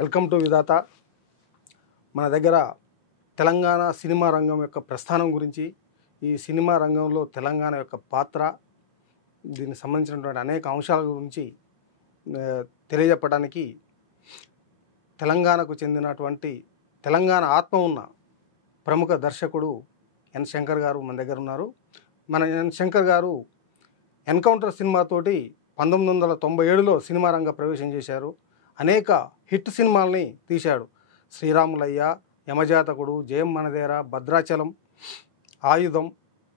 Welcome to విధాత. మన దగ్గర Telangana cinema రంగం యొక్క ప్రస్థానం గురించి, ఈ సినిమా రంగంలో తెలంగాణ యొక్క పాత్ర, దీనికి సంబంధించినటువంటి అనేక అంశాల గురించి తెలియజెప్పడానికి తెలంగాణకు చెందినటువంటి తెలంగాణ ఆత్మ ఉన్న ప్రముఖ దర్శకుడు ఎన్ శంకర్ గారు మన దగ్గర ఉన్నారు. మన ఎన్ శంకర్ గారు ఎన్కౌంటర్ సినిమాతోటి 1997లో సినిమా రంగ ప్రవేశం చేశారు. అనేక హిట్ సినిమాల్ని తీశాడు. శ్రీరాములయ్య, యమజాతకుడు, జయం మనదేర, భద్రాచలం, ఆయుధం,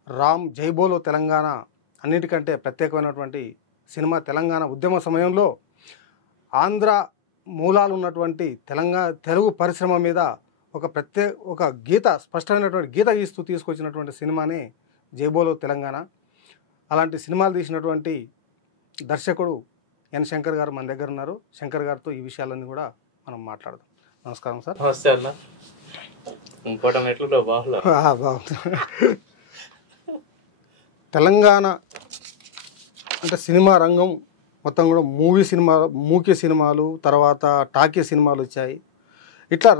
రామ్, జైబోలో తెలంగాణ అన్నిటికంటే ప్రత్యేకమైనటువంటి సినిమా. తెలంగాణ ఉద్యమ సమయంలో ఆంధ్ర మూలాలు ఉన్నటువంటి తెలుగు పరిశ్రమ మీద ఒక గీత, స్పష్టమైనటువంటి గీత గీస్తూ తీసుకొచ్చినటువంటి సినిమానే జైబోలో తెలంగాణ. అలాంటి సినిమాలు తీసినటువంటి దర్శకుడు ఎన్ శంకర్ గారు మన దగ్గర ఉన్నారు. శంకర్ గారితో ఈ విషయాలన్నీ కూడా మనం మాట్లాడదాం. నమస్కారం సార్. నమస్తే అన్న. బాగుంది. తెలంగాణ అంటే సినిమా రంగం మొత్తం కూడా మూకీ సినిమాలు, తర్వాత టాకీ సినిమాలు వచ్చాయి. ఇట్లా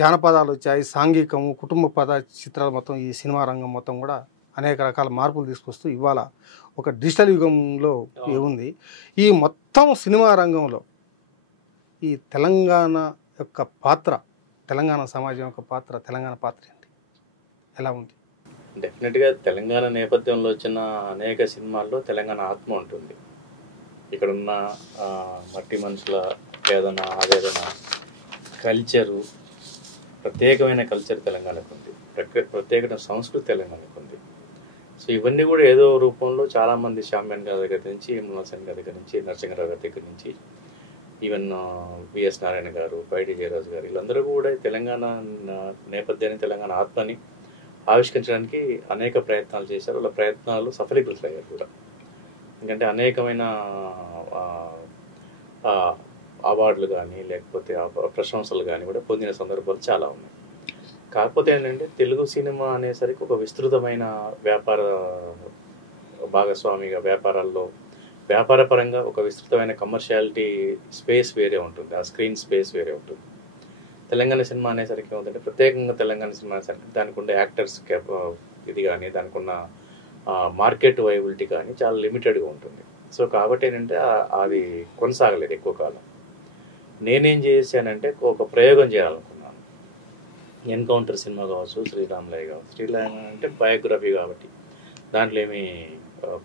జానపదాలు వచ్చాయి, సాంఘికము, కుటుంబ పద చిత్రాలు, మొత్తం ఈ సినిమా రంగం మొత్తం కూడా అనేక రకాల మార్పులు తీసుకొస్తూ ఇవాళ ఒక డిజిటల్ యుగంలో ఉంది. ఈ మొత్తం సినిమా రంగంలో ఈ తెలంగాణ యొక్క పాత్ర, తెలంగాణ సమాజం యొక్క పాత్ర, తెలంగాణ పాత్ర ఏంటి, ఎలా ఉంది? డెఫినెట్గా తెలంగాణ నేపథ్యంలో వచ్చిన అనేక సినిమాల్లో తెలంగాణ ఆత్మ ఉంటుంది. ఇక్కడున్న మట్టి మనుషుల వేదన, ఆవేదన, కల్చరు, ప్రత్యేకమైన కల్చర్ తెలంగాణకు ఉంది, ప్రత్యేకమైన సంస్కృతి తెలంగాణకు ఉంది. సో ఇవన్నీ కూడా ఏదో రూపంలో చాలామంది శామ్యాన్ గారి దగ్గర నుంచి, ముల్లాసన్ గారి దగ్గర నుంచి, నరసింహరావు గారి దగ్గర నుంచి, ఈవెన్ విఎస్ నారాయణ గారు, పైడి జయరాజు గారు, వీళ్ళందరూ కూడా తెలంగాణ నేపథ్యాన్ని, తెలంగాణ ఆత్మని ఆవిష్కరించడానికి అనేక ప్రయత్నాలు చేశారు. వాళ్ళ ప్రయత్నాలు సఫలీకృతమయ్యారు కూడా. ఎందుకంటే అనేకమైన అవార్డులు కానీ లేకపోతే ప్రశంసలు కానీ కూడా పొందిన సందర్భాలు చాలా ఉన్నాయి. కాకపోతే ఏంటంటే తెలుగు సినిమా అనేసరికి ఒక విస్తృతమైన వ్యాపార భాగస్వామిగా, వ్యాపారపరంగా ఒక విస్తృతమైన కమర్షియాలిటీ స్పేస్ వేరే ఉంటుంది, ఆ స్క్రీన్ స్పేస్ వేరే ఉంటుంది. తెలంగాణ సినిమా అనేసరికి ఏమవుతుందంటే, ప్రత్యేకంగా తెలంగాణ సినిమా అనేసరికి దానికి ఉండే యాక్టర్స్ ఇది కానీ, దానికి ఉన్న మార్కెట్ వైబిలిటీ కానీ చాలా లిమిటెడ్గా ఉంటుంది. సో కాబట్టి ఏంటంటే అది కొనసాగలేదు ఎక్కువ కాలం. నేనేం చేశానంటే ఒక ప్రయోగం చేయాలనుకున్నాను. ఎన్కౌంటర్ సినిమా కావచ్చు, శ్రీరాములయ్య కావచ్చు. శ్రీరాములయ్య అంటే బయోగ్రఫీ కాబట్టి దాంట్లో ఏమి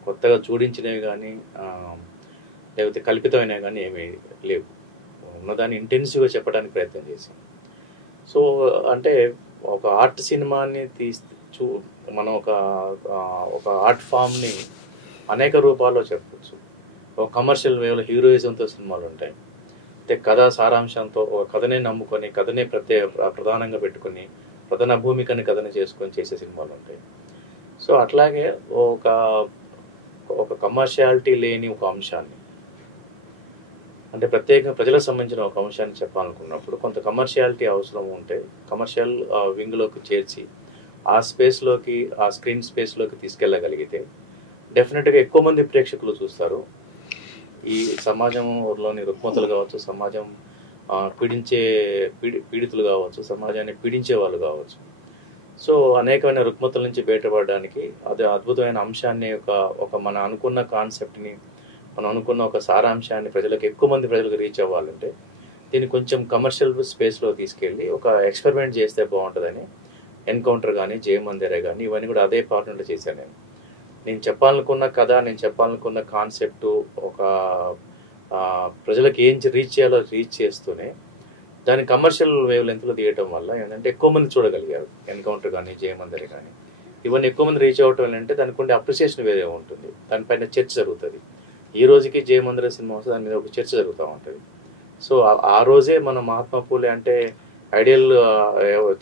కొత్తగా చూడించినవి కానీ లేకపోతే కల్పితమైనవి కానీ ఏమీ లేవు. ఉన్నదాన్ని ఇంటెన్సివ్గా చెప్పడానికి ప్రయత్నం చేశాను. సో అంటే ఒక ఆర్ట్ సినిమాని మనం ఒక ఆర్ట్ ఫామ్ని అనేక రూపాల్లో చెప్పవచ్చు. ఒక కమర్షియల్ వేలో హీరోయిజంతో సినిమాలు ఉంటాయి. అంటే కథా సారాంశంతో ఒక కథనే నమ్ముకొని, కథనే ప్రధానంగా పెట్టుకొని, ప్రధాన భూమికని కథని చేసుకొని చేసే సినిమాలు ఉంటాయి. సో అట్లాగే ఒక కమర్షియాలిటీ లేని ఒక అంశాన్ని, అంటే ప్రత్యేకంగా ప్రజలకు సంబంధించిన ఒక అంశాన్ని చెప్పాలనుకున్నప్పుడు కొంత కమర్షియాలిటీ అవసరం ఉంటే కమర్షియల్ వింగ్లోకి చేర్చి ఆ స్పేస్లోకి, ఆ స్క్రీన్ స్పేస్లోకి తీసుకెళ్ళగలిగితే డెఫినెట్గా ఎక్కువ మంది ప్రేక్షకులు చూస్తారు. ఈ సమాజంలోని రుగ్మతలు కావచ్చు, సమాజం పీడితులు కావచ్చు, సమాజాన్ని పీడించే వాళ్ళు కావచ్చు. సో అనేకమైన రుగ్మతల నుంచి బయటపడడానికి అది అద్భుతమైన అంశాన్ని, ఒక మనం అనుకున్న కాన్సెప్ట్ని, మనం అనుకున్న ఒక సారాంశాన్ని ఎక్కువ మంది ప్రజలకు రీచ్ అవ్వాలంటే దీన్ని కొంచెం కమర్షియల్ స్పేస్లో తీసుకెళ్ళి ఒక ఎక్స్పెరిమెంట్ చేస్తే బాగుంటుందని ఎన్కౌంటర్ కానీ, జయమందిరే కానీ ఇవన్నీ కూడా అదే పార్ట్నర్లో చేశాను. నేను చెప్పాలనుకున్న కథ, నేను చెప్పాలనుకున్న కాన్సెప్టు ఒక ప్రజలకు ఏం రీచ్ చేయాలో రీచ్ చేస్తూనే దాన్ని కమర్షియల్ వేవ్ లెంత్లో తీయటం వల్ల ఏంటంటే ఎక్కువ మంది చూడగలిగారు. ఎన్కౌంటర్ కానీ, జయమందిరే కానీ ఇవన్నీ ఎక్కువ మంది రీచ్ అవ్వటం ఏంటంటే దానికి ఉండే అప్రిసియేషన్ వేరే ఉంటుంది, దానిపైన చర్చ జరుగుతుంది. ఈ రోజుకి జయమందిరే సినిమా వస్తే దాని మీద ఒక చర్చ జరుగుతూ ఉంటుంది. సో ఆ రోజే మన మహాత్మా పూలే అంటే ఐడియల్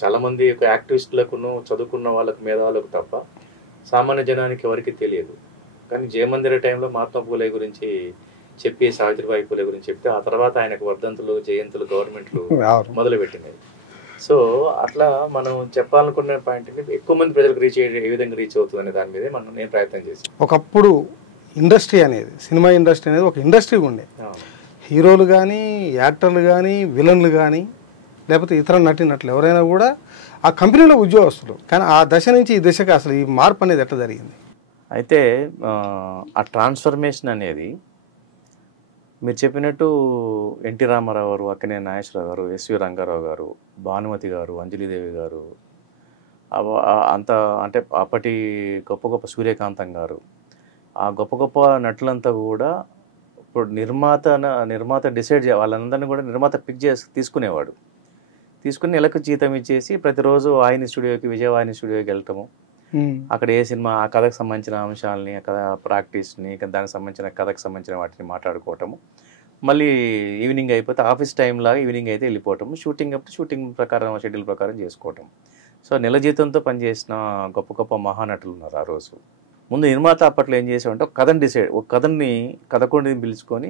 చాలామంది యాక్టివిస్టులకును, చదువుకున్న వాళ్ళకు, మేధావులకు తప్ప సామాన్య జనానికి ఎవరికి తెలియదు. కానీ జయమందిరే టైంలో మహాత్మా పూలే గురించి చెప్పి, సావిత్రిబాయి పూలే గురించి చెప్తే ఆ తర్వాత ఆయనకు వర్ధంతులు, జయంతులు గవర్నమెంట్లు మొదలుపెట్టినాయి. సో అట్లా మనం చెప్పాలనుకున్న పాయింట్ని ఎక్కువ మంది ప్రజలకు ఏ విధంగా రీచ్ అవుతుంది అనే దాని మీదే నేను ప్రయత్నం చేశాను. ఒకప్పుడు ఇండస్ట్రీ అనేది, సినిమా ఇండస్ట్రీ అనేది ఒక ఇండస్ట్రీ ఉండే. హీరోలు కానీ, యాక్టర్లు కానీ, విలన్లు కానీ, లేకపోతే ఇతర నటీనటులు ఎవరైనా కూడా ఆ కంపెనీలో ఉద్యోగస్తులు. కానీ ఆ దశ నుంచి ఈ దశకు అసలు ఈ మార్పు అనేది ఎట్లా జరిగింది? అయితే ఆ ట్రాన్స్ఫర్మేషన్ అనేది మీరు చెప్పినట్టు ఎన్టీ రామారావు గారు, అక్కినేని నాగేశ్వరరావు గారు, ఎస్వి రంగారావు గారు, భానుమతి గారు, అంజలిదేవి గారు, అంత అంటే అప్పటి గొప్ప గొప్ప సూర్యకాంతం గారు, ఆ గొప్ప గొప్ప నటులంతా కూడా ఇప్పుడు నిర్మాత డిసైడ్ వాళ్ళందరినీ కూడా నిర్మాత పిక్ చేసి తీసుకునేవాడు. తీసుకుని నెలకు జీతం ఇచ్చేసి ప్రతిరోజు ఆయన స్టూడియోకి, విజయవాహిని స్టూడియోకి వెళ్ళటము, అక్కడ ఏ సినిమా ఆ కథకు సంబంధించిన అంశాలని, ఆ కథ ప్రాక్టీస్ని, దానికి సంబంధించిన కథకు సంబంధించిన వాటిని మాట్లాడుకోవటము, మళ్ళీ ఈవినింగ్ అయిపోతే ఆఫీస్ టైం లాగా ఈవినింగ్ అయితే వెళ్ళిపోవటము, షూటింగ్ అప్పుడు షూటింగ్ ప్రకారం షెడ్యూల్ ప్రకారం చేసుకోవటం. సో నెల జీతంతో పనిచేసిన గొప్ప గొప్ప మహానటులు ఉన్నారు ఆ రోజు. ముందు నిర్మాత అప్పట్లో ఏం చేసామంటే ఒక కథని కథకుడిని పిలుచుకొని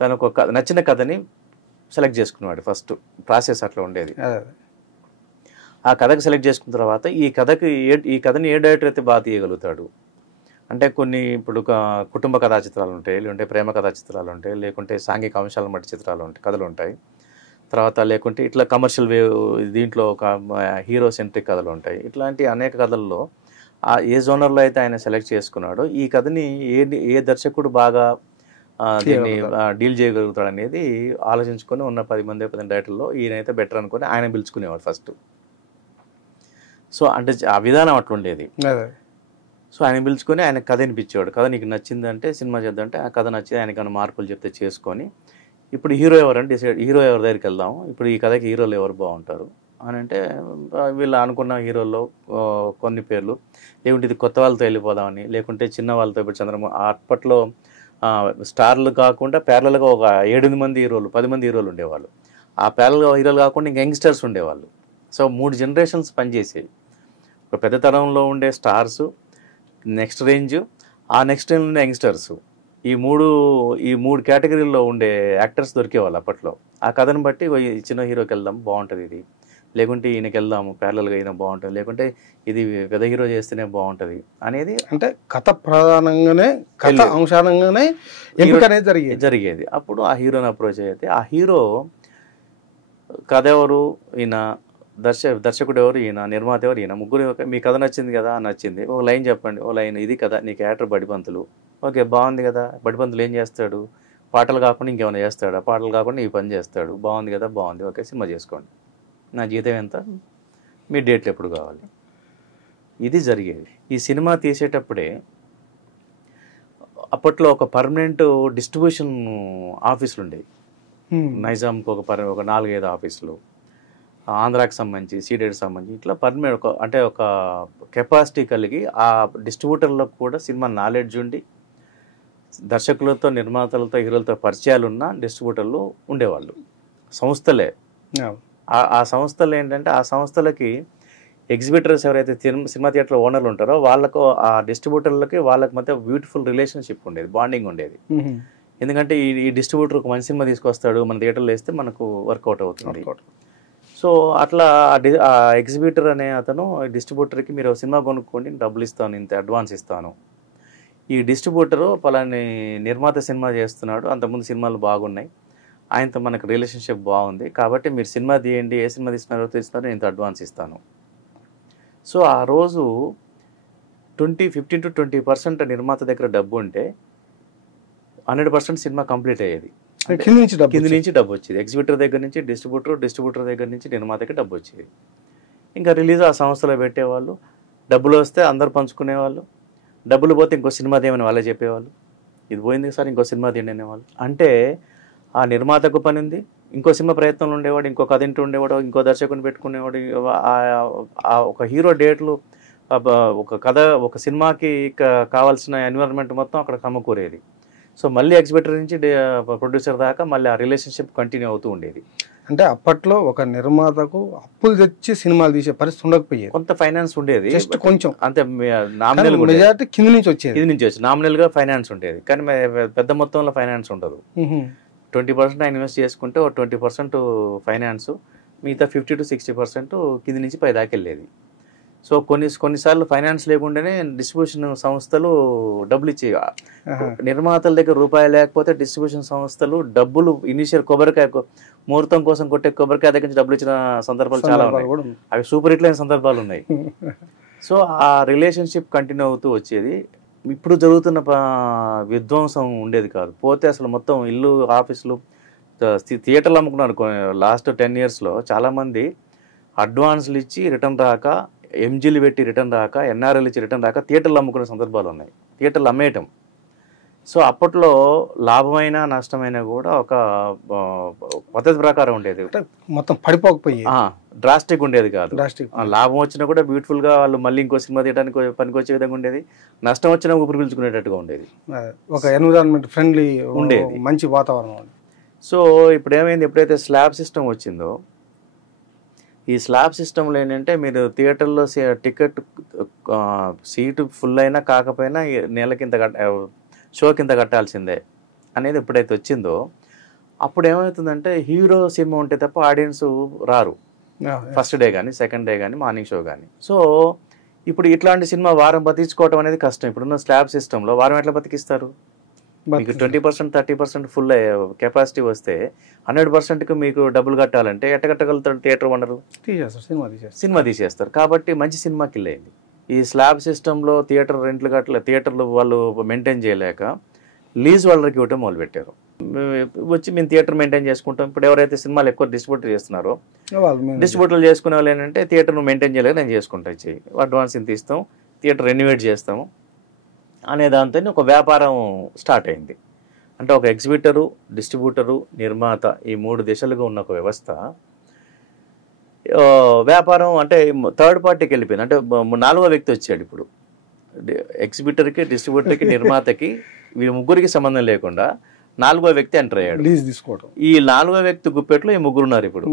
తనకు ఒక నచ్చిన కథని సెలెక్ట్ చేసుకునేవాడు. ఫస్ట్ ప్రాసెస్ అట్లా ఉండేది. ఆ కథకు సెలెక్ట్ చేసుకున్న తర్వాత ఈ కథని ఏ డైరెక్టర్ అయితే బాగా తీయగలుగుతాడు అంటే కొన్ని ఇప్పుడు కుటుంబ కథా చిత్రాలు ఉంటాయి, లేకుంటే ప్రేమ కథా చిత్రాలు ఉంటాయి, లేకుంటే సాంఘిక అంశాల మట్టి చిత్రాలు ఉంటాయి, కథలు ఉంటాయి. తర్వాత లేకుంటే ఇట్లా కమర్షియల్ వేవ్ దీంట్లో ఒక హీరో సెంట్రిక్ కథలు ఉంటాయి. ఇట్లాంటి అనేక కథల్లో ఏ జోనర్లో అయితే ఆయన సెలెక్ట్ చేసుకున్నాడో ఈ కథని ఏ దర్శకుడు బాగా దీన్ని డీల్ చేయగలుగుతాడు అనేది ఆలోచించుకొని ఉన్న 10 మంది 15 డైరెక్టర్లో ఈయనైతే బెటర్ అనుకుని ఆయన పిలుచుకునేవాడు ఫస్ట్. సో అంటే ఆ విధానం అట్లుండేది. సో ఆయన పిలుచుకొని ఆయన కథ వినిపించేవాడు. కథ నీకు నచ్చిందంటే సినిమా చేద్దామంటే ఆ కథ నచ్చింది, ఆయనకన్నా మార్పులు చెప్తే చేసుకొని ఇప్పుడు హీరో ఎవరంటే హీరో ఎవరి దగ్గరికి వెళ్దాము, ఇప్పుడు ఈ కథకి హీరోలు ఎవరు బాగుంటారు అని అంటే వీళ్ళు అనుకున్న హీరోల్లో కొన్ని పేర్లు లేకుంటే ఇది కొత్త వాళ్ళతో వెళ్ళిపోదామని, లేకుంటే చిన్న వాళ్ళతో ఇప్పుడు అప్పట్లో స్టార్లు కాకుండా ప్యారలల్గా ఒక 7 మంది హీరోలు 10 మంది హీరోలు ఉండేవాళ్ళు. ఆ ప్యారల్ హీరోలు కాకుండా ఇంకా యంగ్స్టర్స్ ఉండేవాళ్ళు. సో 3 జనరేషన్స్ పనిచేసేవి. ఒక పెద్ద తరంలో ఉండే స్టార్స్, నెక్స్ట్ రేంజ్, ఆ నెక్స్ట్ రేంజ్ ఉండే యంగ్స్టర్స్, ఈ మూడు కేటగిరీల్లో ఉండే యాక్టర్స్ దొరికేవాళ్ళు అప్పట్లో. ఆ కథను బట్టి చిన్న హీరోకి వెళ్దాం బాగుంటుంది ఇది, లేకుంటే ఈయనకి వెళ్దాము ప్యారలల్గా ఈయన బాగుంటుంది, లేకుంటే ఇది పెద్ద హీరో చేస్తేనే బాగుంటుంది అనేది అంటే కథ ప్రధానంగానే కథ అంశానంగానే ఎంపిక అనేది జరిగేది. అప్పుడు ఆ హీరోని అప్రోచ్ అయితే ఆ హీరో కథ ఎవరు ఈయన, దర్శకుడు ఎవరు ఈయన, నిర్మాత ఎవరు ఈయన, ముగ్గురు మీ కథ నచ్చింది కదా, నచ్చింది, ఒక లైన్ చెప్పండి, ఓ లైన్ ఇది కదా, నీకు యాక్టర్ బడిపంతులు, ఓకే బాగుంది కదా, బడిపంతులు ఏం చేస్తాడు, పాటలు కాకుండా ఇంకేమైనా చేస్తాడా, పాటలు కాకుండా ఈ పని చేస్తాడు, బాగుంది కదా, బాగుంది, ఓకే సినిమా చేసుకోండి, నా జీతం ఎంత, మీ డేట్లు ఎప్పుడు కావాలి, ఇది జరిగేది. ఈ సినిమా తీసేటప్పుడే అప్పట్లో ఒక పర్మనెంట్ డిస్ట్రిబ్యూషన్ ఆఫీసులు ఉండేవి. నైజాంకి ఒక 4-5 ఆఫీసులు, ఆంధ్రాకి సంబంధించి, సీడెడ్కి సంబంధించి ఇట్లా పర్మనెంట్ ఒక కెపాసిటీ కలిగి ఆ డిస్ట్రిబ్యూటర్లకు కూడా సినిమా నాలెడ్జ్ ఉండి దర్శకులతో, నిర్మాతలతో, హీరోలతో పరిచయాలు ఉన్న డిస్ట్రిబ్యూటర్లు ఉండేవాళ్ళు. సంస్థలే ఆ సంస్థలు ఏంటంటే ఆ సంస్థలకి ఎగ్జిబిటర్స్ ఎవరైతే సినిమా థియేటర్ ఓనర్లు ఉంటారో వాళ్ళకు ఆ డిస్ట్రిబ్యూటర్లకి వాళ్ళకి మధ్య బ్యూటిఫుల్ రిలేషన్షిప్ ఉండేది, బాండింగ్ ఉండేది. ఎందుకంటే ఈ డిస్ట్రిబ్యూటర్ ఒక మంచి సినిమా తీసుకొస్తాడు, మన థియేటర్లో వేస్తే మనకు వర్కౌట్ అవుతుంది. సో అట్లా ఆ ఎగ్జిబిటర్ అనే అతను డిస్ట్రిబ్యూటర్కి మీరు సినిమా కొనుక్కోండి, డబ్బులు ఇస్తాను, ఇంత అడ్వాన్స్ ఇస్తాను. ఈ డిస్ట్రిబ్యూటరు పలాని నిర్మాత సినిమా చేస్తున్నాడు, అంతకుముందు సినిమాలు బాగున్నాయి, ఆయనతో మనకు రిలేషన్షిప్ బాగుంది, కాబట్టి మీరు సినిమా తీయండి, ఏ సినిమా తీస్తున్నారో ఇంత అడ్వాన్స్ ఇస్తాను. సో ఆ రోజు 15 to 20% నిర్మాత దగ్గర డబ్బు ఉంటే 100% సినిమా కంప్లీట్ అయ్యేది. కింది నుంచి డబ్బు వచ్చేది, ఎగ్జిబిటర్ దగ్గర నుంచి డిస్ట్రిబ్యూటర్ దగ్గర నుంచి నిర్మాతకి డబ్బు వచ్చేది. ఇంకా రిలీజ్ ఆ సంస్థలో పెట్టేవాళ్ళు, డబ్బులు వస్తే అందరు పంచుకునేవాళ్ళు, డబ్బులు పోతే ఇంకో సినిమా తీయమని వాళ్ళే చెప్పేవాళ్ళు, ఇది పోయింది సార్ ఇంకో సినిమా తీయండి అనేవాళ్ళు. అంటే ఆ నిర్మాతకు పని ఉంది, ఇంకో సినిమా ప్రయత్నంలో ఉండేవాడు, ఇంకో కథ ఇంటూ ఉండేవాడు, ఇంకో దర్శకుని పెట్టుకునేవాడు. ఒక హీరో డేట్లు, ఒక కథ, ఒక సినిమాకి కావాల్సిన ఎన్విరాన్మెంట్ మొత్తం అక్కడ సమకూరేది. సో మళ్ళీ ఎగ్జిబిటర్ నుంచి ప్రొడ్యూసర్ దాకా మళ్ళీ ఆ రిలేషన్షిప్ కంటిన్యూ అవుతూ ఉండేది. అంటే అప్పట్లో ఒక నిర్మాతకు అప్పులు తెచ్చి సినిమాలు తీసే పరిస్థితి ఉండకపోయేది, కొంత ఫైనాన్స్ ఉండేది, జస్ట్ కొంచెం అంతే. నామినల్ మెజారిటీ కింద నుంచి వచ్చేది, నామినల్ గా ఫైనాన్స్ ఉండేది, కానీ పెద్ద మొత్తంలో ఫైనాన్స్ ఉండదు. 20% ఆయన ఇన్వెస్ట్ చేసుకుంటే 20% ఫైనాన్స్, మిగతా 50 to 60% కింది నుంచి పై దాకా వెళ్ళేది. సో కొన్నిసార్లు ఫైనాన్స్ లేకుండానే డిస్ట్రిబ్యూషన్ సంస్థలు డబ్బులు ఇచ్చి నిర్మాతల దగ్గర రూపాయి లేకపోతే డిస్ట్రిబ్యూషన్ సంస్థలు డబ్బులు ఇనిషియల్ కొబ్బరికాయ ముహూర్తం కోసం కొట్టే కొబ్బరికాయ దగ్గర నుంచి డబ్బులు ఇచ్చిన సందర్భాలు చాలా ఉన్నాయి. అవి సూపర్ హిట్ అయిన సందర్భాలు ఉన్నాయి. సో ఆ రిలేషన్షిప్ కంటిన్యూ అవుతూ వచ్చేది. ఇప్పుడు జరుగుతున్న విధ్వంసం ఉండేది కాదు. పోతే అసలు మొత్తం ఇల్లు, ఆఫీసులు, థియేటర్లు అమ్ముకున్నారు. లాస్ట్ 10 yearsలో చాలామంది అడ్వాన్స్లు ఇచ్చి రిటర్న్ రాక, ఎంజీలు పెట్టి రిటర్న్ రాక, ఎన్ఆర్ఎల్ ఇచ్చి రిటర్న్ రాక థియేటర్లు అమ్ముకునే సందర్భాలు ఉన్నాయి. థియేటర్లు అమ్మేయటం. సో అప్పట్లో లాభమైనా నష్టమైనా కూడా ఒక పద్ధతి ప్రకారం ఉండేది. మొత్తం పడిపోకపోయి డ్రాస్టిక్ ఉండేది కాదు. లాభం వచ్చినా కూడా బ్యూటిఫుల్గా వాళ్ళు మళ్ళీ ఇంకో సినిమా తీయడానికి పనికి వచ్చే విధంగా ఉండేది. నష్టం వచ్చినా ఊపిరి పీల్చుకునేటట్టుగా ఉండేది. ఒక ఎన్విరాన్మెంట్ ఫ్రెండ్లీ ఉండేది, మంచి వాతావరణం. సో ఇప్పుడు ఏమైంది, ఎప్పుడైతే స్లాబ్ సిస్టమ్ వచ్చిందో, ఈ స్లాబ్ సిస్టంలో ఏంటంటే మీరు థియేటర్లో టికెట్ సీటు ఫుల్ అయినా కాకపోయినా నెల కింద షో కింద కట్టాల్సిందే అనేది ఎప్పుడైతే వచ్చిందో అప్పుడు ఏమవుతుందంటే హీరో సినిమా ఉంటే తప్ప ఆడియన్స్ రారు. ఫస్ట్ డే కానీ, సెకండ్ డే కానీ, మార్నింగ్ షో కానీ. సో ఇప్పుడు ఇట్లాంటి సినిమా వారం బతికించుకోవడం అనేది కష్టం. ఇప్పుడున్న స్లాబ్ సిస్టంలో వారం ఎట్లా బతికిస్తారు? మీకు 20%, 30% ఫుల్ కెపాసిటీ వస్తే 100%కి మీకు డబ్బులు కట్టాలంటే ఎట్ట కట్టగలుగుతారు? థియేటర్ ఓనరు సినిమా తీసేస్తారు. కాబట్టి మంచి సినిమా కిల్ అయింది. ఈ స్లాబ్ సిస్టంలో థియేటర్ రెంట్లు థియేటర్లు వాళ్ళు మెయింటైన్ చేయలేక లీజ్ వాళ్ళకి ఇవ్వటం మొదలుపెట్టారు. వచ్చి మేము థియేటర్ మెయింటైన్ చేసుకుంటాం. ఇప్పుడు ఎవరైతే సినిమాలు ఎక్కువ డిస్ట్రిబ్యూటర్ చేస్తున్నారో, డిస్ట్రిబ్యూటర్లు చేసుకునే వాళ్ళు ఏంటంటే థియేటర్ మెయింటైన్ చేయలేక నేను చేసుకుంటా, ఇచ్చేయి అడ్వాన్స్ ఇంత ఇస్తాం, థియేటర్ రెన్యువేట్ చేస్తాము అనే దాంతో ఒక వ్యాపారం స్టార్ట్ అయింది. అంటే ఒక ఎగ్జిబిటరు, డిస్ట్రిబ్యూటరు, నిర్మాత, ఈ 3 దిశలుగా ఉన్న ఒక వ్యవస్థ వ్యాపారం అంటే థర్డ్ పార్టీకి వెళ్ళిపోయింది. అంటే 4వ వ్యక్తి వచ్చాడు. ఇప్పుడు ఎగ్జిబిటర్కి, డిస్ట్రిబ్యూటర్కి, నిర్మాతకి, వీళ్ళ ముగ్గురికి సంబంధం లేకుండా 4వ వ్యక్తి ఎంటర్ అయ్యాడు. ఈ 4వ వ్యక్తి గుప్పెట్లో ఈ ముగ్గురు ఉన్నారు. ఇప్పుడు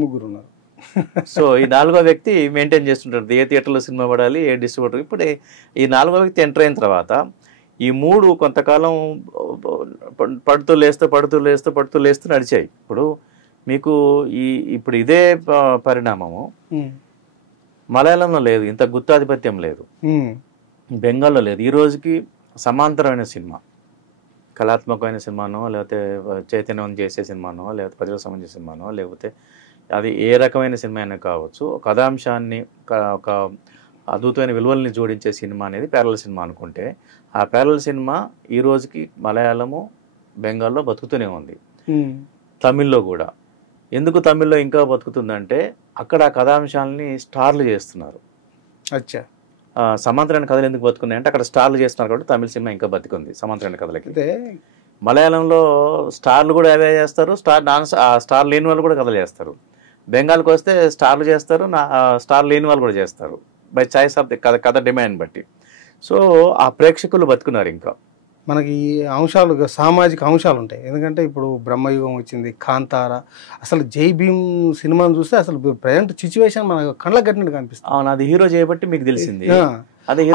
సో ఈ 4వ వ్యక్తి మెయింటైన్ చేస్తుంటారు ఏ థియేటర్లో సినిమా పడాలి, ఏ డిస్ట్రిబ్యూటర్. ఇప్పుడు ఈ 4వ వ్యక్తి ఎంటర్ అయిన తర్వాత ఈ 3 కొంతకాలం పడుతూ లేస్తూ నడిచాయి. ఇప్పుడు మీకు ఇప్పుడు ఇదే పరిణామము మలయాళంలో లేదు, ఇంత గుత్తాధిపత్యం లేదు, బెంగాల్లో లేదు. ఈ రోజుకి సమాంతరమైన సినిమా, కళాత్మకమైన సినిమానో, లేకపోతే చైతన్యం చేసే సినిమానో, లేకపోతే ప్రజలకు సంబంధించిన సినిమానో, లేకపోతే అది ఏ రకమైన సినిమా అయినా కావచ్చు, కథాంశాన్ని ఒక అద్భుతమైన విలువల్ని జోడించే సినిమా అనేది ప్యారలల్ సినిమా అనుకుంటే, ఆ ప్యారలల్ సినిమా ఈ రోజుకి మలయాళము, బెంగాల్లో బతుకుతూనే ఉంది. తమిళ్లో కూడా. ఎందుకు తమిళ్లో ఇంకా బతుకుతుందంటే అక్కడ ఆ కథాంశాలని స్టార్లు చేస్తున్నారు. సమాంతరమైన కథలు ఎందుకు బతుకున్నాయి అంటే అక్కడ స్టార్లు చేస్తున్నారు కాబట్టి తమిళ సినిమా ఇంకా బతికుంది సమాంతరమైన కథలకి. మలయాళంలో స్టార్లు కూడా అవే చేస్తారు, స్టార్ లేని వాళ్ళు కూడా కథలు చేస్తారు. బెంగాల్కి వస్తే స్టార్లు చేస్తారు, స్టార్ లేని వాళ్ళు కూడా చేస్తారు, బై చాయిస్ ఆఫ్ ది కథ డిమాండ్ బట్టి. సో ఆ ప్రేక్షకులు బతుకున్నారు. ఇంకా మనకి అంశాలు, సామాజిక అంశాలు ఉంటాయి. ఎందుకంటే ఇప్పుడు బ్రహ్మయుగం వచ్చింది, కాంతార, అసలు జై భీమ్ సినిమాను చూస్తే అసలు ప్రజెంట్ సిచ్యువేషన్ మన కళ్ళకు కట్టినట్టు కనిపిస్తుంది. అవును, అది హీరో చేయబట్టి మీకు తెలిసింది.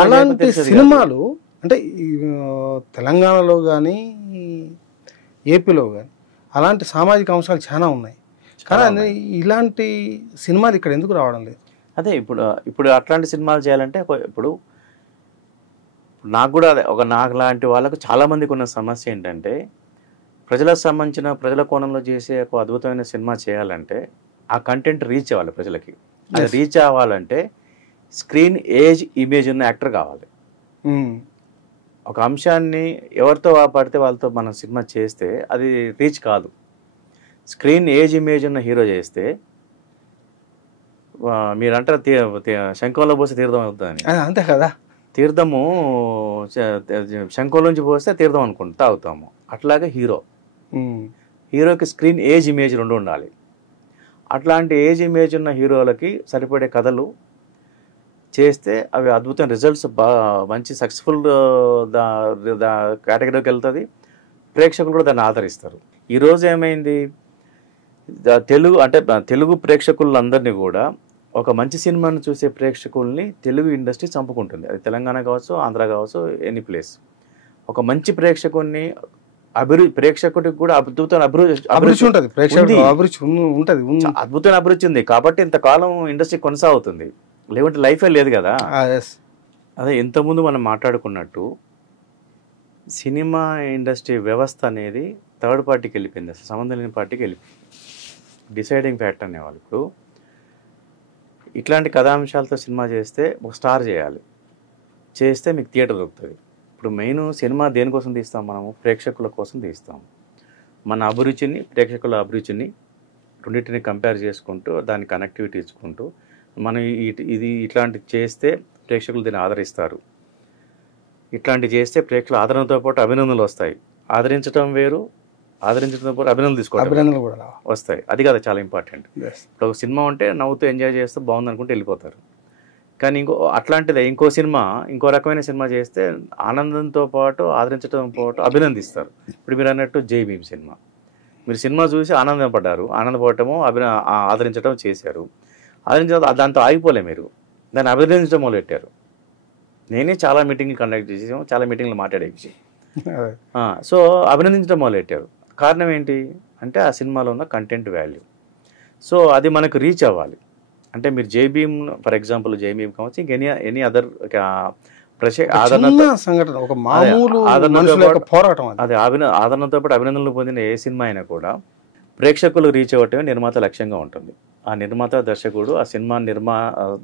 అలాంటి సినిమాలు అంటే తెలంగాణలో కానీ ఏపీలో కానీ అలాంటి సామాజిక అంశాలు చాలా ఉన్నాయి. కానీ ఇలాంటి సినిమాలు ఇక్కడ ఎందుకు రావడం లేదు? అదే ఇప్పుడు అట్లాంటి సినిమాలు చేయాలంటే ఇప్పుడు నాకు కూడా అదే నాకు లాంటి వాళ్ళకు చాలామందికి ఉన్న సమస్య ఏంటంటే ప్రజలకు సంబంధించిన ప్రజల కోణంలో చేసే ఒక అద్భుతమైన సినిమా చేయాలంటే ఆ కంటెంట్ రీచ్ అవ్వాలి ప్రజలకి. అది రీచ్ అవ్వాలంటే స్క్రీన్ ఏజ్ ఇమేజ్ ఉన్న యాక్టర్ కావాలి. ఒక అంశాన్ని ఎవరితో పడితే వాళ్ళతో మనం సినిమా చేస్తే అది రీచ్ కాదు. స్క్రీన్ ఏజ్ ఇమేజ్ ఉన్న హీరో చేస్తే మీరు అంటారు శంఖంలో పోస్తే తీర్థం అవుతుందని. అంతే కదా, తీర్థము శంఖంలోంచి పోస్తే తీర్థం అనుకుంటా తాగుతాము. అట్లాగే హీరోకి స్క్రీన్ ఏజ్ ఇమేజ్ 2 ఉండాలి. అట్లాంటి ఏజ్ ఇమేజ్ ఉన్న హీరోలకి సరిపడే కథలు చేస్తే అవి అద్భుతమైన రిజల్ట్స్ మంచి సక్సెస్ఫుల్ కేటగిరీకి వెళ్తుంది. ప్రేక్షకులు కూడా దాన్ని ఆదరిస్తారు. ఈరోజు ఏమైంది, తెలుగు ప్రేక్షకులందరినీ కూడా ఒక మంచి సినిమాను చూసే ప్రేక్షకుల్ని తెలుగు ఇండస్ట్రీ చంపుకుంటుంది. అది తెలంగాణ కావచ్చు, ఆంధ్ర కావచ్చు, ఎనీ ప్లేస్. ఒక మంచి ప్రేక్షకుడిని ప్రేక్షకుడికి కూడా అద్భుతమైన అభిరుచి ఉంటుంది, అద్భుతమైన అభిరుచి ఉంది. కాబట్టి ఇంతకాలం ఇండస్ట్రీ కొనసాగుతుంది. లేకుంటే లైఫే లేదు కదా. ఎస్. అదే ఇంతకుముందు మనం మాట్లాడుకున్నట్టు సినిమా ఇండస్ట్రీ వ్యవస్థ అనేది థర్డ్ పార్టీకి వెళ్ళిపోయింది, అసలు సంబంధం లేని పార్టీకి వెళ్ళిపోయింది. డిసైడింగ్ ఫ్యాక్టర్ అనేవాళ్ళు. ఇప్పుడు ఇట్లాంటి కథాంశాలతో సినిమా చేస్తే ఒక స్టార్ చేయాలి, చేస్తే మీకు థియేటర్ దొరుకుతుంది. ఇప్పుడు మెయిన్ సినిమా దేనికోసం తీస్తాం మనము? ప్రేక్షకుల కోసం తీస్తాం. మన అభిరుచిని, ప్రేక్షకుల అభిరుచిని రెండింటిని కంపేర్ చేసుకుంటూ దాని కనెక్టివిటీ ఇచ్చుకుంటూ మనం ఇది ఇట్లాంటివి చేస్తే ప్రేక్షకులు దీన్ని ఆదరిస్తారు, ఇట్లాంటివి చేస్తే ప్రేక్షకుల ఆదరణతో పాటు అభినందనలు వస్తాయి. ఆదరించడం వేరు, ఆదరించడంతో పాటు అభినందనలు తీసుకోవడం కూడా వస్తాయి. అది కదా చాలా ఇంపార్టెంట్. ఇప్పుడు ఒక సినిమా ఉంటే నవ్వుతూ ఎంజాయ్ చేస్తూ బాగుంది అనుకుంటే వెళ్ళిపోతారు. కానీ అట్లాంటిదే ఇంకో సినిమా, ఇంకో రకమైన సినిమా చేస్తే ఆనందంతో పాటు ఆదరించడం పాటు అభినందిస్తారు. ఇప్పుడు మీరు అన్నట్టు జై భీమ్ సినిమా, మీరు సినిమా చూసి ఆనందపడ్డారు, ఆనందపడటము ఆదరించడం చేశారు. ఆదరించడం దాంతో ఆగిపోలే, మీరు దాన్ని అభినందించడం మొదలెట్టారు. నేనే చాలా మీటింగ్లు కండక్ట్ చేసాము, చాలా మీటింగ్లు మాట్లాడే విషయం. సో అభినందించడం మొదలెట్టారు. కారణం ఏంటి అంటే ఆ సినిమాలో ఉన్న కంటెంట్ వాల్యూ. సో అది మనకు రీచ్ అవ్వాలి. అంటే మీరు జై భీమ్ ఫర్ ఎగ్జాంపుల్, జై భీమ్ కావచ్చు, ఇంక ఎనీ అదర్ ఆదరణతో పాటు అభినందనలు పొందిన ఏ సినిమా అయినా కూడా ప్రేక్షకులు రీచ్ అవ్వటమే నిర్మాత లక్ష్యంగా ఉంటుంది. ఆ నిర్మాత, దర్శకుడు, ఆ సినిమా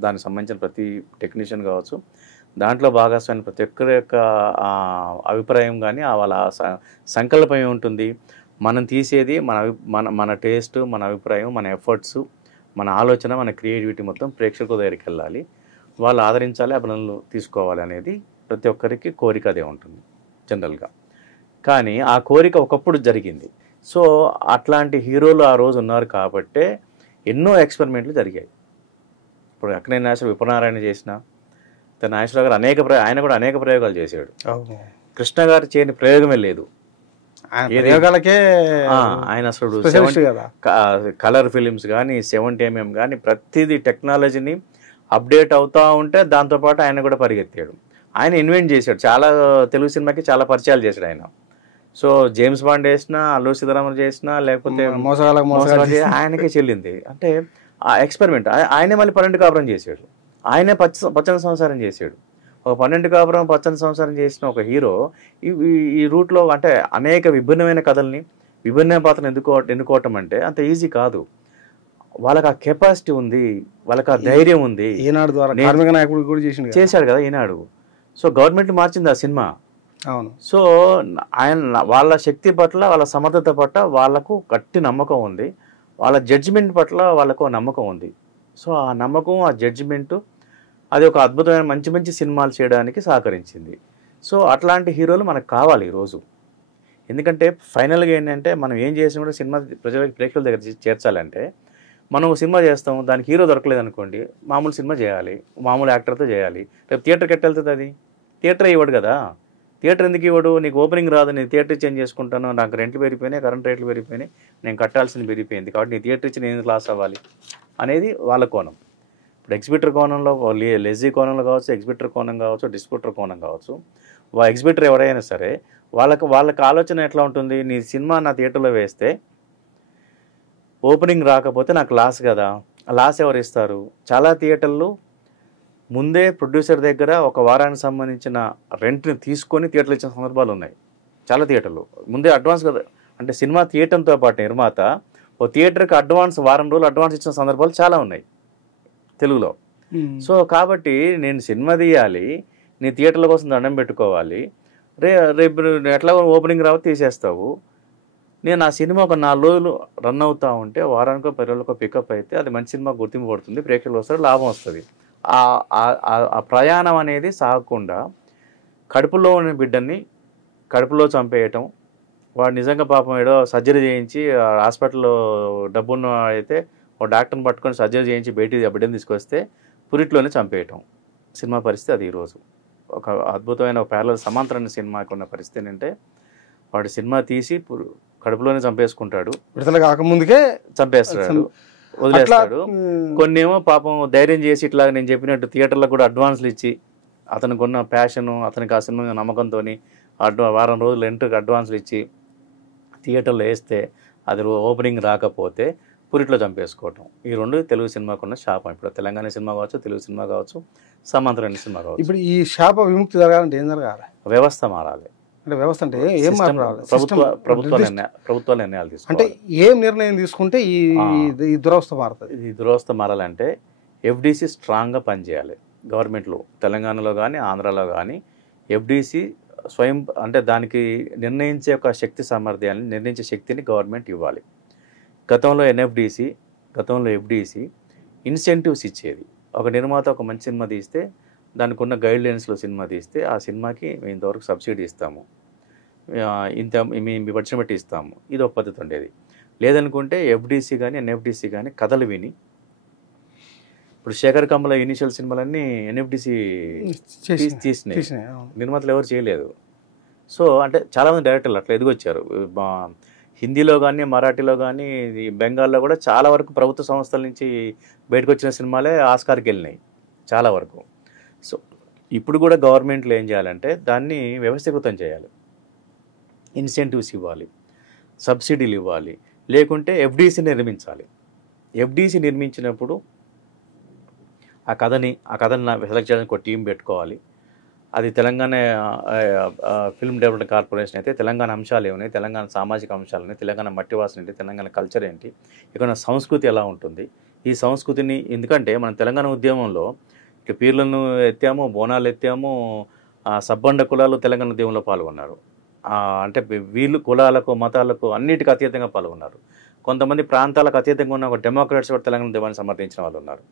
దానికి సంబంధించిన ప్రతి టెక్నీషియన్ కావచ్చు, దాంట్లో భాగస్వామి ప్రతి ఒక్కరి యొక్క అభిప్రాయం కానీ వాళ్ళ సంకల్పం ఏముంటుంది, మనం తీసేది మన టేస్ట్, మన అభిప్రాయం, మన ఎఫర్ట్స్, మన ఆలోచన, మన క్రియేటివిటీ మొత్తం ప్రేక్షకుల దగ్గరికి వెళ్ళాలి, వాళ్ళు ఆదరించాలి, అభినందనలు తీసుకోవాలి అనేది ప్రతి ఒక్కరికి కోరిక అదే ఉంటుంది జనరల్గా. కానీ ఆ కోరిక ఒకప్పుడు జరిగింది. సో అట్లాంటి హీరోలు ఆ రోజు ఉన్నారు కాబట్టే ఎన్నో ఎక్స్పెరిమెంట్లు జరిగాయి. ఇప్పుడు అక్కినేని నాగేశ్వరరావు, విప్రనారాయణ చేసిన నాగేశ్వరరావు గారు ఆయన కూడా అనేక ప్రయోగాలు చేశాడు. కృష్ణ గారు చేయని ప్రయోగమే లేదు. ఆయన అసలు కలర్ ఫిలిమ్స్ కానీ 70mm కానీ ప్రతిదీ టెక్నాలజీని అప్డేట్ అవుతూ ఉంటే దాంతోపాటు ఆయన కూడా పరిగెత్తాడు. ఆయన ఇన్వెంట్ చేశాడు, చాలా తెలుగు సినిమాకి చాలా పరిచయాలు చేశాడు ఆయన. సో జేమ్స్ బాండ్ చేసినా, అల్లూరి సీతారామన్ చేసినా, లేకపోతే ఆయనకే చెల్లింది. అంటే ఆ ఎక్స్పెరిమెంట్ ఆయనే మళ్ళీ 12 కాపురం చేశాడు, ఆయనే పచ్చని సంసారం చేశాడు. ఒక 12 కాపురం పచ్చని సంసారం చేసిన ఒక హీరో ఈ రూట్లో అంటే అనేక విభిన్నమైన కథల్ని, విభిన్న పాత్రను ఎన్నుకోవటం అంటే అంత ఈజీ కాదు. వాళ్ళకి ఆ కెపాసిటీ ఉంది, వాళ్ళకి ఆ ధైర్యం ఉంది. ఈనాడు ద్వారా చేశాడు కదా ఈనాడు. సో గవర్నమెంట్ మార్చింది ఆ సినిమా. అవును. సో ఆయన వాళ్ళ శక్తి పట్ల, వాళ్ళ సమర్థత పట్ల వాళ్ళకు గట్టి నమ్మకం ఉంది, వాళ్ళ జడ్జిమెంట్ పట్ల వాళ్ళకు నమ్మకం ఉంది. సో ఆ నమ్మకం, ఆ జడ్జిమెంటు అది ఒక అద్భుతమైన మంచి మంచి సినిమాలు చేయడానికి సహకరించింది. సో అట్లాంటి హీరోలు మనకు కావాలి ఈరోజు. ఎందుకంటే ఫైనల్గా ఏంటంటే మనం ఏం చేసినా కూడా సినిమా ప్రేక్షకుల దగ్గర చేర్చాలంటే మనం సినిమా చేస్తాం, దానికి హీరో దొరకలేదు అనుకోండి, మామూలు సినిమా చేయాలి, మామూలు యాక్టర్తో చేయాలి. రేపు థియేటర్కి ఎట్ట వెళ్తుంది? అది థియేటర్ ఇవ్వడు కదా. థియేటర్ ఎందుకు ఇవ్వడు? నీకు ఓపెనింగ్ రాదు, నేను థియేటర్ చేంజ్ చేసుకుంటాను, నాకు రెంట్లు పెరిగిపోయినాయి, కరెంట్ రేట్లు పెరిగిపోయినాయి, నేను కట్టాల్సింది పెరిగిపోయింది, కాబట్టి నీ థియేటర్ ఇచ్చి నేను లాస్ అవ్వాలి అనేది వాళ్ళ కోణం. ఇప్పుడు ఎగ్జిబిటర్ కోణంలో, లెజీ కోణంలో కావచ్చు, ఎగ్జిబిటర్ కోణం కావచ్చు, డిస్ట్రిబ్యూటర్ కోణం కావచ్చు, ఎగ్జిబిటర్ ఎవరైనా సరే వాళ్ళకి ఆలోచన ఎట్లా ఉంటుంది, నీ సినిమా నా థియేటర్లో వేస్తే ఓపెనింగ్ రాకపోతే నాకు లాస్ కదా, లాస్ ఎవరు ఇస్తారు? చాలా థియేటర్లు ముందే ప్రొడ్యూసర్ దగ్గర ఒక వారానికి సంబంధించిన రెంట్ని తీసుకొని థియేటర్లు ఇచ్చిన సందర్భాలు ఉన్నాయి. చాలా థియేటర్లు ముందే అడ్వాన్స్ కదా, అంటే సినిమా థియేటర్తో పాటు నిర్మాత ఓ థియేటర్కి అడ్వాన్స్ వారం రోజులు అడ్వాన్స్ ఇచ్చిన సందర్భాలు చాలా ఉన్నాయి తెలుగులో. సో కాబట్టి నేను సినిమా తీయాలి, నీ థియేటర్ల కోసం దండం పెట్టుకోవాలి, రేపు ఎట్లా ఓపెనింగ్ రావు తీసేస్తావు, నేను ఆ సినిమా ఒక 4 రోజులు రన్ అవుతూ ఉంటే వారానికో 10 రోజులకో పికప్ అయితే అది మంచి సినిమా గుర్తింపు పడుతుంది, ప్రేక్షకులు వస్తారు, లాభం వస్తుంది. ఆ ప్రయాణం అనేది సాగకుండా కడుపులో ఉన్న బిడ్డని కడుపులో చంపేయటం, వాడు నిజంగా పాపం ఏదో సర్జరీ చేయించి హాస్పిటల్లో డబ్బున్న అయితే ఒక డాక్టర్ని పట్టుకొని సర్జరీ చేయించి బయటికి బిడ్డని తీసుకొస్తే పురిట్లోనే చంపేయటం సినిమా పరిస్థితి. అది ఈరోజు ఒక అద్భుతమైన ప్యారలల్ సమాంతరమైన సినిమాకి ఉన్న పరిస్థితి ఏంటంటే వాడు సినిమా తీసి కడుపులోనే చంపేసుకుంటాడు, విడుదల కాకముందుకే చంపేస్తాడు, వదిలేస్తాడు. కొన్ని ఏమో పాపం ధైర్యం చేసి ఇట్లా నేను చెప్పినట్టు థియేటర్లకు కూడా అడ్వాన్స్లు ఇచ్చి అతనికి ఉన్న ప్యాషను, అతనికి ఆ సినిమా నమ్మకంతో వారం రోజులు రెంట్కి అడ్వాన్స్లు ఇచ్చి థియేటర్లో వేస్తే అది ఓపెనింగ్ రాకపోతే పురిట్లో చంపేసుకోవటం. ఈ రెండు తెలుగు సినిమాకున్న శాపం. ఇప్పుడు తెలంగాణ సినిమా కావచ్చు, తెలుగు సినిమా కావచ్చు, సమాంతర సినిమా కావచ్చు. ఇప్పుడు ఈ శాప విముక్తి జరగాలంటే ఏం జరగాలి? వ్యవస్థ మారాలి. అంటే వ్యవస్థ అంటే ఏం మార్పు రావాలి? ప్రభుత్వ నిర్ణయాలు తీసుకోవాలి. అంటే ఏం నిర్ణయం తీసుకుంటే ఈ దురవస్థ మారుతుంది? ఈ దురవస్థ మారాలంటే ఎఫ్డీసీ స్ట్రాంగ్గా పనిచేయాలి. గవర్నమెంట్లో తెలంగాణలో కానీ ఆంధ్రాలో కానీ ఎఫ్డీసీ స్వయం అంటే దానికి నిర్ణయించే ఒక శక్తి సామర్థ్యాన్ని నిర్ణయించే శక్తిని గవర్నమెంట్ ఇవ్వాలి. గతంలో ఎఫ్డీసీ ఇన్సెంటివ్స్ ఇచ్చేది. ఒక నిర్మాత ఒక మంచి సినిమా తీస్తే దానికి ఉన్న గైడ్లైన్స్లో సినిమా తీస్తే ఆ సినిమాకి మేము ఇంతవరకు సబ్సిడీ ఇస్తాము, ఇంత మీ బడ్జెట్ బట్టి ఇస్తాము, ఇది ఒక పద్ధతి ఉండేది. లేదనుకుంటే ఎఫ్డీసీ కానీ ఎన్ఎఫ్డీసీ కానీ కథలు విని, ఇప్పుడు శేఖర్ కమల ఇనిషియల్ సినిమాలన్నీ ఎన్ఎఫ్డీసీ తీసినాయి, నిర్మాతలు ఎవరు చేయలేదు. సో అంటే చాలామంది డైరెక్టర్లు అట్లా ఎదిగొచ్చారు. హిందీలో కానీ మరాఠీలో కానీ బెంగాల్లో కూడా చాలా వరకు ప్రభుత్వ సంస్థల నుంచి బయటకు వచ్చిన సినిమాలే ఆస్కార్కి వెళ్ళినాయి చాలా వరకు. సో ఇప్పుడు కూడా గవర్నమెంట్లో ఏం చేయాలంటే దాన్ని వ్యవస్థీకృతం చేయాలి. ఇన్సెంటివ్స్ ఇవ్వాలి, సబ్సిడీలు ఇవ్వాలి, లేకుంటే ఎఫ్డీసీ నిర్మించాలి. ఎఫ్డీసీ నిర్మించినప్పుడు ఆ కథని సెలెక్ట్ చేయడానికి ఒక టీం పెట్టుకోవాలి. అది తెలంగాణ ఫిల్మ్ డెవలప్మెంట్ కార్పొరేషన్ అయితే తెలంగాణ అంశాలు ఏమున్నాయి, తెలంగాణ సామాజిక అంశాలు ఉన్నాయి, తెలంగాణ మట్టి వాసన ఏంటి, తెలంగాణ కల్చర్ ఏంటి, ఇక్కడ సంస్కృతి ఎలా ఉంటుంది, ఈ సంస్కృతిని. ఎందుకంటే మనం తెలంగాణ ఉద్యమంలో ఇక పీర్లను ఎత్తాము, బోనాలు ఎత్తాము, సబ్బండ కులాలు తెలంగాణ ఉద్యమంలో పాల్గొన్నారు. అంటే వీళ్ళు కులాలకు మతాలకు అన్నిటికీ అతీతంగా పాల్గొన్నారు. కొంతమంది ప్రాంతాలకు అతీతంగా ఉన్న ఒక డెమోక్రాట్స్ కూడా తెలంగాణ ఉద్యమాన్ని సమర్థించిన వాళ్ళు ఉన్నారు.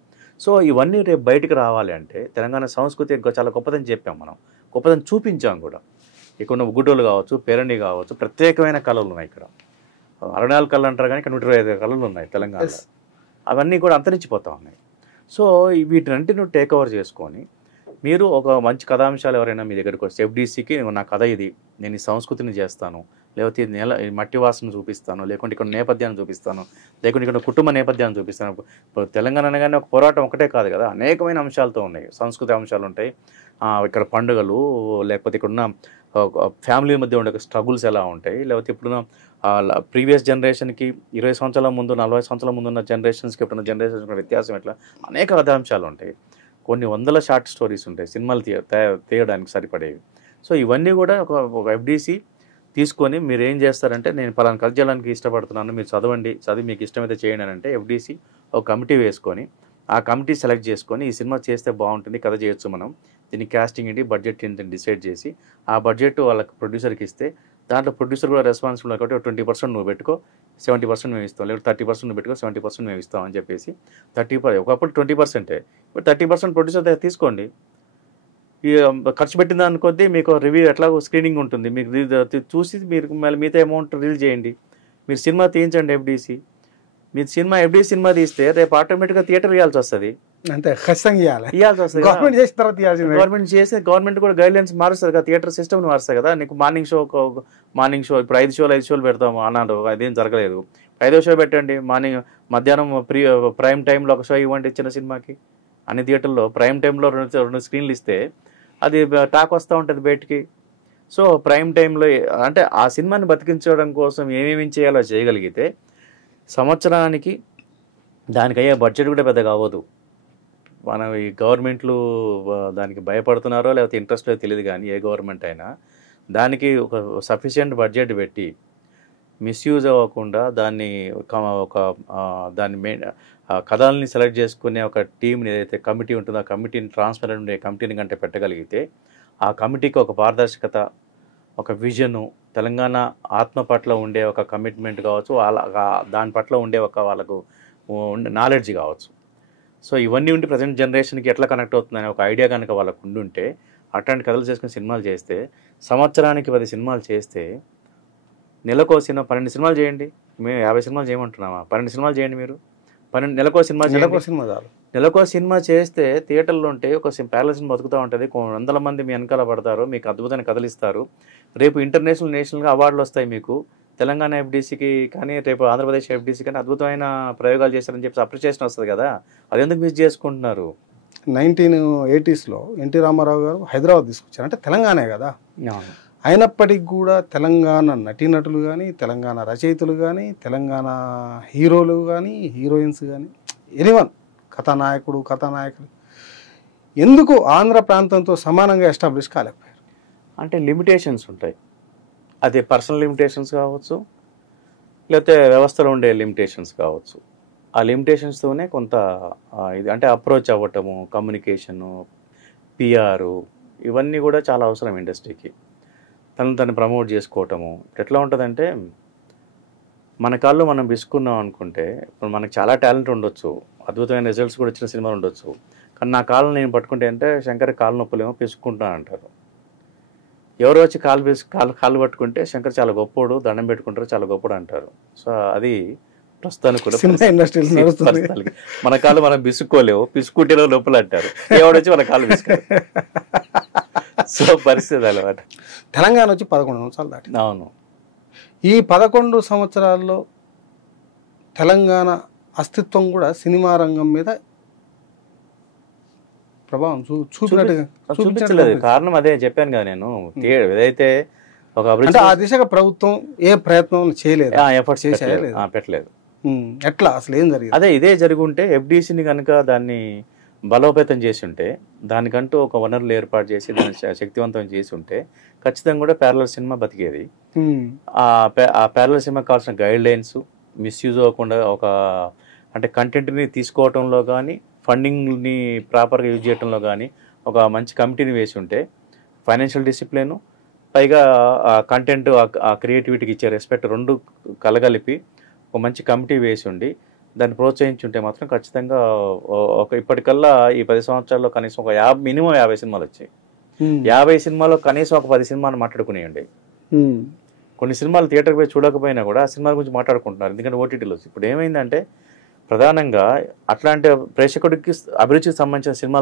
సో ఇవన్నీ రేపు బయటకు రావాలి అంటే తెలంగాణ సంస్కృతి చాలా గొప్పదని చెప్పాం, మనం గొప్పదని చూపించాం కూడా. ఇక్కడ ఉన్న ఉగ్గుటోళ్ళు కావచ్చు, పేరణి కావచ్చు, ప్రత్యేకమైన కళలు ఉన్నాయి. ఇక్కడ 64 కళలు అంటారు కానీ ఇక్కడ 125 కళలు ఉన్నాయి తెలంగాణలో. అవన్నీ కూడా అంతరించిపోతూ ఉన్నాయి. సో వీటినంటిని టేక్ ఓవర్ చేసుకొని మీరు ఒక మంచి కథాంశాలు ఎవరైనా మీ దగ్గరికి వస్తే ఎఫ్డీసీకి నా కథ ఇది, నేను ఈ సంస్కృతిని చేస్తాను, లేకపోతే మట్టి వాసన చూపిస్తాను, లేకుంటే ఇక్కడ నేపథ్యాన్ని చూపిస్తాను, లేకుంటే ఇక్కడ కుటుంబ నేపథ్యాన్ని చూపిస్తాను. ఇప్పుడు తెలంగాణ అనగానే ఒక పోరాటం ఒకటే కాదు కదా, అనేకమైన అంశాలతో ఉన్నాయి, సంస్కృతి అంశాలు ఉంటాయి, ఇక్కడ పండుగలు, లేకపోతే ఇక్కడున్న ఫ్యామిలీ మధ్య ఉండే స్ట్రగుల్స్ ఎలా ఉంటాయి, లేకపోతే ఇప్పుడున్న ప్రీవియస్ జనరేషన్కి 20 సంవత్సరాల ముందు 40 సంవత్సరాల ముందు ఉన్న జనరేషన్స్కి ఇప్పుడున్న జనరేషన్స్కి వ్యత్యాసం ఎట్లా, అనేక కథాంశాలు ఉంటాయి. కొన్ని వందల షార్ట్ స్టోరీస్ ఉంటాయి సినిమాలు తీయడానికి సరిపడేవి. సో ఇవన్నీ కూడా ఒక ఎఫ్డీసీ తీసుకొని మీరు ఏం చేస్తారంటే, నేను పలానా కథ చేయడానికి ఇష్టపడుతున్నాను, మీరు చదివి మీకు ఇష్టమైతే చేయండి అని అంటే ఎఫ్డీసీ ఒక కమిటీ వేసుకొని ఆ కమిటీ సెలెక్ట్ చేసుకొని ఈ సినిమా చేస్తే బాగుంటుంది, కథ చేయొచ్చు, మనం దీన్ని కాస్టింగ్ ఏంటి, బడ్జెట్ ఏంటి డిసైడ్ చేసి ఆ బడ్జెట్ వాళ్ళకి ప్రొడ్యూసర్కి ఇస్తే దాంట్లో ప్రొడ్యూసర్ కూడా రెస్పాన్సిబుల్ కాబట్టి 20% నువ్వు పెట్టుకో, 70% మేము ఇస్తాం, లేదా 30% నువ్వు పెట్టుకో, 70% మేము ఇస్తాం అని చెప్పేసి 30%, ఒకప్పుడు 20%, ఇప్పుడు 30% ప్రొడ్యూసర్ దగ్గర తీసుకోండి. ఈ ఖర్చు పెట్టిన దాని కొద్దీ మీకు రివ్యూ ఎట్లా స్క్రీనింగ్ ఉంటుంది, మీకు చూసి మీరు మళ్ళీ మిగతా అమౌంట్ రిలీజ్ చేయండి. మీరు సినిమా తీయించండి ఎఫ్డీసీ. మీరు ఎఫ్డీసీ సినిమా తీస్తే రేపు ఆటోమేటిక్గా థియేటర్ ఇవ్వాల్సి వస్తుంది, అంతే ఖచ్చితంగా ఇవ్వాల్సి వస్తుంది. గవర్నమెంట్ చేస్తే గవర్నమెంట్ కూడా గైడ్లైన్స్ మారుస్తుంది కదా, థియేటర్ సిస్టమ్ మారుస్తుంది కదా. నీకు మార్నింగ్ షో ఇప్పుడు 5 షోలు పెడతాము అన్నారు, అదేం జరగలేదు. 5వ షో పెట్టండి, మధ్యాహ్నం ప్రైమ్ టైంలో ఒక షో ఇవ్వండి చిన్న సినిమాకి. అన్ని థియేటర్లో ప్రైమ్ టైంలో 2 స్క్రీన్లు ఇస్తే అది టాక్ వస్తూ ఉంటుంది బయటికి. సో ప్రైమ్ టైంలో అంటే ఆ సినిమాని బతికించడం కోసం ఏమేమి చేయాలో చేయగలిగితే సంవత్సరానికి దానికి అయ్యే బడ్జెట్ కూడా పెద్దగా అవ్వదు. మనం ఈ గవర్నమెంట్లు దానికి భయపడుతున్నారో లేకపోతే ఇంట్రెస్ట్ తెలియదు, కానీ ఏ గవర్నమెంట్ అయినా దానికి ఒక సఫిషియెంట్ బడ్జెట్ పెట్టి మిస్యూజ్ అవ్వకుండా దాన్ని కథల్ని సెలెక్ట్ చేసుకునే ఒక టీంని ఏదైతే కమిటీ ఉంటుందో ఆ కమిటీని ట్రాన్స్పరెంట్ ఉండే కమిటీని కంటే పెట్టగలిగితే ఆ కమిటీకి ఒక పారదర్శకత, ఒక విజను, తెలంగాణ ఆత్మ పట్ల ఉండే ఒక కమిట్మెంట్ కావచ్చు, దాని పట్ల ఉండే ఒక వాళ్ళకు నాలెడ్జ్ కావచ్చు. సో ఇవన్నీ ఉండి ప్రజెంట్ జనరేషన్కి ఎట్లా కనెక్ట్ అవుతుందనే ఒక ఐడియా కనుక వాళ్ళకు ఉండుంటే అట్లాంటి కథలు చేసుకుని సినిమాలు చేస్తే, సంవత్సరానికి 10 సినిమాలు చేస్తే, నెలకో 12 సినిమాలు చేయండి. మేము 50 సినిమాలు చేయమంటున్నామా? 12 సినిమాలు చేయండి. మీరు నెలకో సినిమా చేస్తే థియేటర్లో ఉంటే ఒక ప్యారలల్ సినిమా బతుకుతూ ఉంటుంది, 100 మంది మీ వెనకాల పడతారు, మీకు అద్భుతమైన కథలు ఇస్తారు. రేపు ఇంటర్నేషనల్ నేషనల్గా అవార్డులు వస్తాయి మీకు. తెలంగాణ ఎఫ్డీసీకి కానీ రేపు ఆంధ్రప్రదేశ్ ఎఫ్డీసీ కానీ అద్భుతమైన ప్రయోగాలు చేశారని చెప్పి అప్రిషియేషన్ వస్తుంది కదా, అది ఎందుకు మిస్ చేసుకుంటున్నారు? 1980s ఎన్టీ రామారావు గారు హైదరాబాద్ తీసుకొచ్చారు, అంటే తెలంగాణే కదా. అయినప్పటికీ కూడా తెలంగాణ నటీనటులు కానీ, తెలంగాణ రచయితలు కానీ, తెలంగాణ హీరోలు కానీ, హీరోయిన్స్ కానీ, ఎనీవన్ కథానాయకులు ఎందుకు ఆంధ్ర ప్రాంతంతో సమానంగా ఎస్టాబ్లిష్ కాలేకపోయారు? అంటే లిమిటేషన్స్ ఉంటాయి. అది పర్సనల్ లిమిటేషన్స్ కావచ్చు, లేకపోతే వ్యవస్థలో ఉండే లిమిటేషన్స్ కావచ్చు. ఆ లిమిటేషన్స్తోనే కొంత ఇది అంటే అప్రోచ్ అవ్వటము, కమ్యూనికేషను, పిఆర్ ఇవన్నీ కూడా చాలా అవసరం ఇండస్ట్రీకి. తను ప్రమోట్ చేసుకోవటము ఎట్లా ఉంటుందంటే, మన కాళ్ళు మనం విసుకున్నాం అనుకుంటే, ఇప్పుడు మనకు చాలా టాలెంట్ ఉండొచ్చు, అద్భుతమైన రిజల్ట్స్ కూడా వచ్చిన సినిమాలు ఉండొచ్చు, కానీ నా కాళ్ళు నేను పట్టుకుంటే అంటే శంకర్ కాళ్ళు నొప్పులేమో పిసుకుంటాను అంటారు. ఎవరో వచ్చి కాళ్ళు పట్టుకుంటే శంకర్ చాలా గొప్పోడు, దండం పెట్టుకుంటారు, చాలా గొప్పడు అంటారు. సో అది ప్రస్తుతానికి కూడా సినిమా ఇండస్ట్రీలో నడుస్తుంది. మన కాళ్ళు మనం బిసుక్కోలేవు, పిసుకుంటేలో నొప్పులు అంటారు, ఎవడొచ్చి మన కాళ్ళు బిసుకారు. సో పరిస్థితి అలవాట. తెలంగాణ వచ్చి 11 సంవత్సరాలు దాటి. అవును. ఈ 11 సంవత్సరాల్లో తెలంగాణ అస్తిత్వం కూడా సినిమా రంగం మీద ప్రభావం చూపించలేదు. కారణం అదే చెప్పాను కదా నేను, ఏదైతే ఒక అంటే ఆ దిశగా ప్రభుత్వం ఏ ప్రయత్నం చేయలేదు, ఎఫర్ట్స్ పెట్టలేదు. ఎట్లా అసలు ఏం జరిగింది? అదే ఇదే జరుగుంటే ఎఫ్డీసీని కనుక దాన్ని బలోపేతం చేసి ఉంటే, దానికంటూ ఒక వనరులు ఏర్పాటు చేసి దాన్ని శక్తివంతం చేసి ఉంటే ఖచ్చితంగా కూడా ప్యారలల్ సినిమా బతికేది. ఆ ప్యారలల్ సినిమాకి కావాల్సిన గైడ్ లైన్స్ మిస్యూజ్ అవ్వకుండా, ఒక అంటే కంటెంట్ని తీసుకోవటంలో కానీ, ఫండింగ్ని ప్రాపర్గా యూజ్ చేయడంలో కానీ ఒక మంచి కమిటీని వేసి ఉంటే, ఫైనాన్షియల్ డిసిప్లిన్ పైగా ఆ కంటెంట్, ఆ క్రియేటివిటీకి ఇచ్చే రెస్పెక్ట్ రెండు కలగలిపి ఒక మంచి కమిటీ వేసి ఉండి దాన్ని ప్రోత్సహించుంటే మాత్రం ఖచ్చితంగా ఒక ఇప్పటికల్లా ఈ 10 సంవత్సరాల్లో కనీసం ఒక మినిమం 50 సినిమాలు వచ్చాయి. 50 సినిమాలో కనీసం ఒక 10 సినిమాలు మాట్లాడుకునేయండి. కొన్ని సినిమాలు థియేటర్కి పోయి చూడకపోయినా కూడా ఆ సినిమాల గురించి మాట్లాడుకుంటున్నారు, ఎందుకంటే ఓటీటీలో. ఇప్పుడు ఏమైందంటే ప్రధానంగా అట్లాంటి ప్రేక్షకుడికి అభిరుచికి సంబంధించిన సినిమాలు